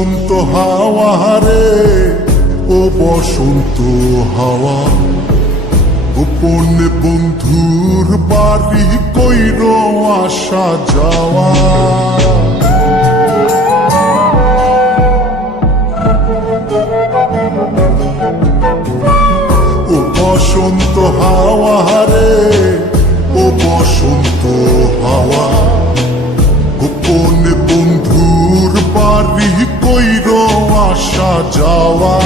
বসন্ত হাওয়া রে, ও বসন্ত হাওয়া, গোপনে বন্ধুর বাড়ি কইর আসা যাওয়া। ও বসন্ত হাওয়া রে, ও বসন্ত হাওয়া, গোপনে বন্ধুর বাড়ি কইর আসা যাওয়া।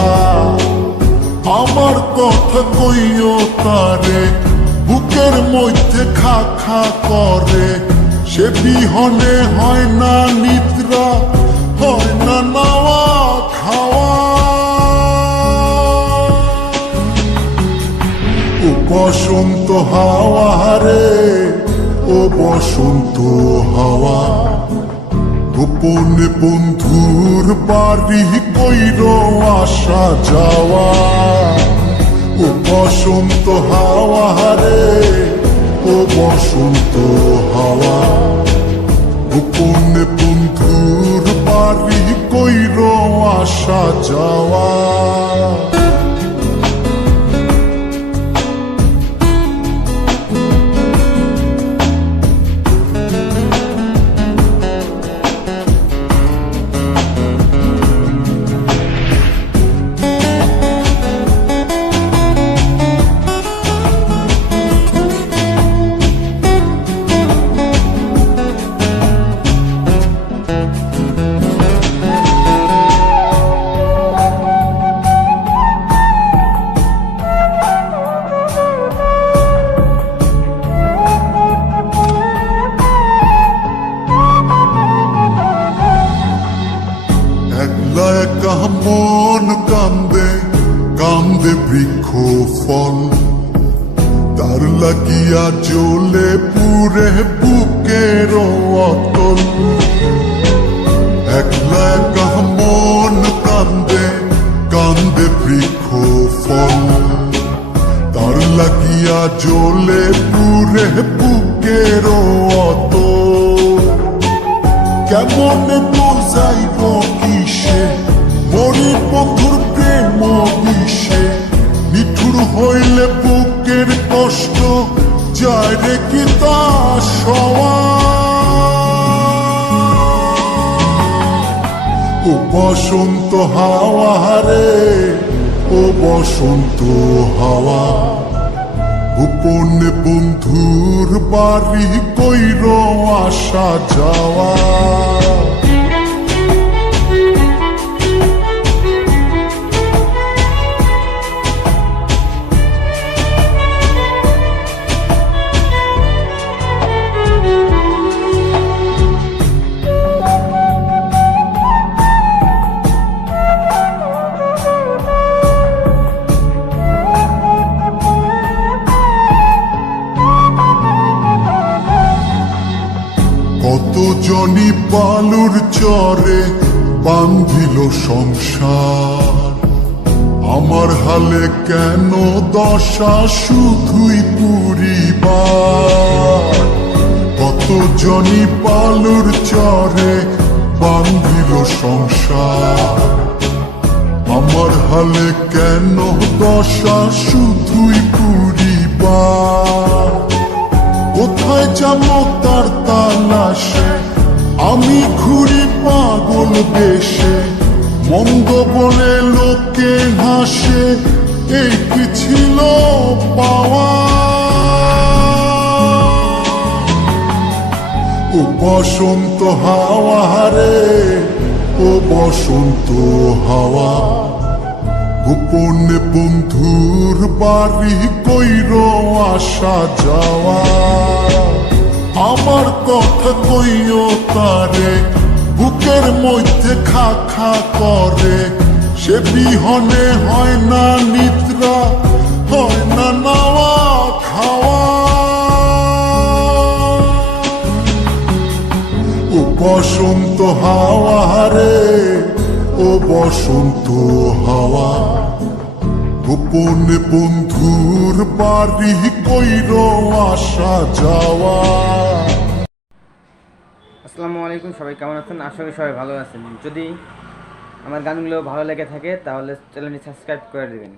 আমার কথা কইও তারে, বুকের মধ্যে খা খা করে, সে বিহনে হয় না নিদ্রা, হয় না নাওয়া খাওয়া। ও বসন্ত হাওয়া রে, ও বসন্ত হাওয়া, গোপনে বন্ধুর বাড়ি কইর আসা যাওয়া। ও বসন্ত হাওয়া রে, ও বসন্ত হাওয়া, গোপনে বন্ধুর বাড়ি কইর আসা যাওয়া। মন কান্দে কান্দে বৃক্ষ ফল, তার লাগিয়া জ্বলে পুরে বুকের অতল। একলা একা মন কান্দে কান্দে বৃক্ষ ফল, তার লাগিয়া জ্বলে পুরে বুকের অতল। কেমনে বোঝাইব কিসে মরির বন্ধুর প্রেম বিষে, নিঠুর হইলে বুকের কষ্ট যায় রে কি তা সওয়া। ও বসন্ত হাওয়া রে, ও বসন্ত হাওয়া, গোপনে বন্ধুর বাড়ি কইর আসা যাওয়া। কত জনি বালুর চরে বান্ধিল সংসার, আমার হালে কেন দশা শুধুই পুরিবার। কত জনি বালুর চরে বান্ধিল সংসার, আমার হালে কেন দশা শুধুই পুরিবার। কোথায় যাবো তার তালাশে, আমি ঘুরি পাগল বেশে, মন্দ বলে লোকে হাসে, এই কি ছিল পাওয়া। ও বসন্ত হাওয়া রে, ও বসন্ত হাওয়া, গোপনে বন্ধুর বাড়ি কইর আসা যাওয়া। আমার কথা কইও তারে, বুকের মধ্যে খা খা করে, সে বিহনে হয় না নিদ্রা, হয় না নাওয়া খাওয়া। ও বসন্ত হাওয়া রে, ও বসন্ত হাওয়া, গোপনে বন্ধুর বাড়ি কইর আসা যাওয়া। আসসালামু আলাইকুম, সবাই কেমন আছেন? আশা করি সবাই ভালো আছেন। যদি আমার গানগুলো ভালো লেগে থাকে তাহলে চ্যানেলটি সাবস্ক্রাইব করে দেবেন।